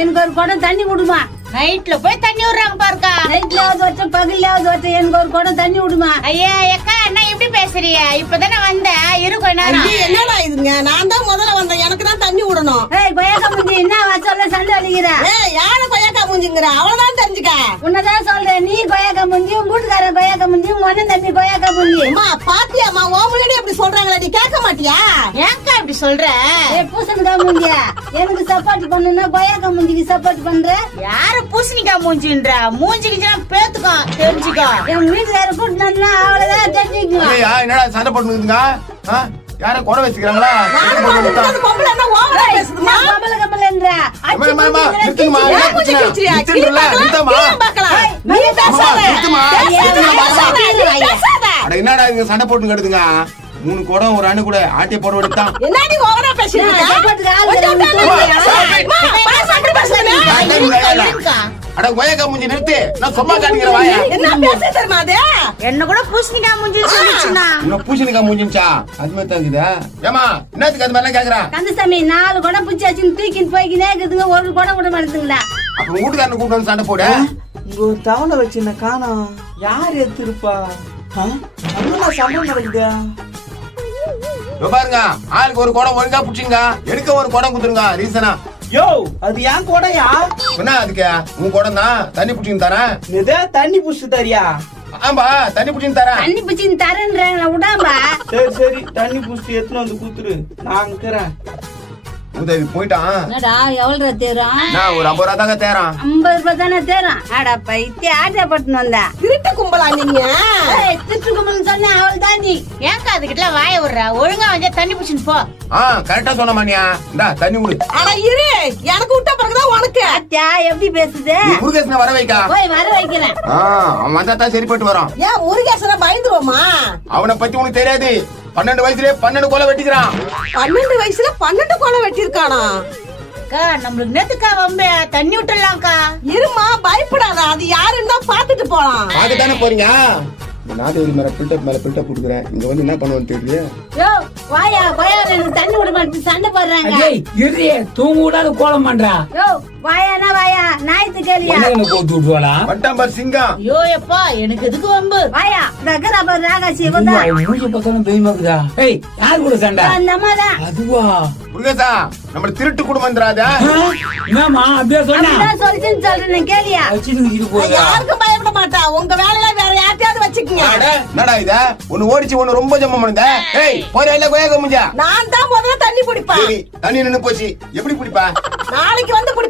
எனக்கு ஒரு குடம் தண்ணி விடுமா. நைட்ல போய் தண்ணி விடுறாங்க பாருக்கா. நைட்லாவது வச்ச பகல்லாவது வச்ச எனக்கு ஒரு குடம் தண்ணி விடுமா. ஐயா அக்கா என்ன எப்படி பேசுறிய? இப்பதானே வந்த இரு கொஞ்ச நேரம். என்னடா இதுங்க, நான் தான் முதல்ல வந்தேன், எனக்கு தான் தண்ணி விடணும். ஏய் கொய்யாக்கா மூஞ்சி என்ன வாசல்ல சண்டை அடிக்கிற? யாரு கொய்யாக்கா மூஞ்சிங்கிற அவ்வளவுதான் தெரிஞ்சுக்க. உன்னதான் சொல்றேன், நீ கொய்யாக்கா மூஞ்சி, உன் வீட்டுக்காரன் கொய்யாக்கா மூஞ்சி, உன் அண்ணன் தம்பி கொய்யாக்கா மூஞ்சி. அம்மா பாத்தியாமா, ஓ முன்னாடி அப்படி சொல்றாங்களா, நீ கேட்க மாட்டியா? ஏன்க்கா இப்படி சொல்ற? ஏய் பூசணிக்கா மூஞ்சியா, எனக்கு சப்போர்ட் பண்ணுனா கொய்யாக்கா மூஞ்சிக்கு சப்போர்ட் பண்ற? யாரு பூசணிக்கா மூஞ்சின்ற? மூஞ்சிக்கு பேத்துக்கோ தெரிஞ்சுக்கோ. என் வீட்டுக்காரர் கூட்டினா அவ்வளவுதான் தெரிஞ்சுக்குவோம். என்னடா சண்டை போட்டுங்க? யார குறை வச்சுக்கிறாங்களா? பொம்பளை என்ன ஓவரா பேசுதுமா? கமல கமலன்ற என்னடா இங்க சண்டை போட்டு கட்டுதுங்க? 3 குடம் ஒரு அணு கூட ஆட்டிய போட வேண்டியதான். என்னடி ஓவரா பேசுறீங்க? அட கொய்யாக்கா மூஞ்சி நிறுத்து, நான் சும்மா காட்டிக்கிறேன் வாயா. என்ன பேச தெரியுமா அது? என்ன கூட பூசணிக்கா மூஞ்சி சொல்லிச்சுனா. இன்னும் பூசணிக்கா மூஞ்சிச்சா? அது மாதிரி தாங்குதா? ஏமா என்னத்துக்கு அது மாதிரிலாம் கேக்குறா? கந்தசாமி 4 குடம் பிடிச்சாச்சுன்னு தூக்கின்னு போய்க்கினே இருக்குதுங்க, ஒரு குடம் விட மாட்டேங்குங்களா? அப்ப வீட்டுக்காரனை கூப்பிட்டு வந்து சண்டை போட. இங்க ஒரு தவளை வச்சிருந்த காணோம், யார் எடுத்திருப்பா? சண்டை நடக்குதா? பாருங்க, ஆளுக்கு ஒரு குடம் ஒழுங்கா புடிச்சுங்க, எடுக்க ஒரு குடம் குடுத்துருங்க ரீசனா. யோ அது ஏன் கொடையா? என்ன அதுக்கு? உன் குடம் தான், தண்ணி புடிச்சுன்னு தரேன். எதே தண்ணி புடிச்சு தரியா? ஆமா, தண்ணி புடிச்சுன்னு தரேன். தண்ணி பிடிச்சின்னு தரேன்றாங்களா, விடாம்பா. சரி தண்ணி புடிச்சு எடுத்துன்னு வந்து குத்துரு, நான் இருக்கிறேன். உதவி போயிட்டான். என்னடா எவ்வளவு தேரும்? நான் ஒரு 50 ரூபா தாங்க தேறான். 50 ரூபாய் தானே தேரும். ஆடா பைத்தி ஆட்டப்பட்டு வந்தா திருட்டு கும்பலா நீங்க? திட்டு கும்பல் சொன்ன அவள் தாண்டி. ஏன்க்கா அதுக்கிட்ட வாய விடுற? ஒழுங்கா வந்து தண்ணி பிடிச்சின்னு போ. கரெக்டா சொன்ன மானியா. இந்தா தண்ணி குடு. ஆனா இரு, எனக்கு விட்ட பிறகுதான் உனக்கு. அத்தியா எப்படி பேசுது? முருகேசனை வர வைக்கா. போய் வர வைக்கிறேன். அவன் வந்தா தான் சரிப்பட்டு வரான். ஏன் முருகேசனை பயந்துருவோமா? அவனை பத்தி உனக்கு தெரியாது. 12 வயசுலயே 12 கொலை வெட்டிக்கிறான். 12 வயசுல 12 கொலை வெட்டிருக்கானா? அக்கா நம்மளுக்கு நேத்துக்கா வம்பே, தண்ணி விட்டுடலாம்க்கா. இருமா, பயப்படாத, அது யாருன்னு தான் பாத்துட்டு போலாம். பாக்கத்தானே போறீங்க? இந்த நாதேவி மேல பில்டப் கொடுக்குறேன். இங்க வந்து என்ன பண்ணுவோன்னு தெரியல. யோ வாயா வாயா, எனக்கு தண்ணி விட மாட்டேன், சண்டை போடுறாங்க. டேய் இரு, தூங்க விடாத கோலம் பண்றா. யோ வாயானா வாயா, நாய்த்து கேளியா? என்ன கோத்து விட்டுவாளா? வட்டாம்பர் சிங்கம். ஐயோ எப்பா, எனக்கு எதுக்கு வம்பு? வாயா ரகரா பர் ராகாசி வந்தா. மூஞ்சி பக்கம் பயமாக்குதா? ஏய் யார் கூட சண்டை? அந்த அம்மாடா. அதுவா? முருகேசா, நம்ம திருட்டு குடும்பம்ன்றாத. என்னம்மா அப்படியே சொன்னா? அப்படிதான் சொல்லிட்டு சொல்றேன் கேளியா? வச்சிட்டு போகுது. யாருக்கும் பயப்பட மாட்டா, உங்க வேலையில வேற யார்ட்டையாவது வச்சுக்கீங்க. என்னடா இத? ஒன்னு ஓடிச்சு, ஒன்னு ரொம்ப ஜம்மம் பண்ணுத. ஏய் போறே இல்ல கொய்யாக்கா முஞ்சா? நான் தான் முதல்ல தண்ணி குடிப்பேன். தண்ணி நின்னு போச்சு, எப்படி குடிப்பா? நாளைக்கு வந்து குடி.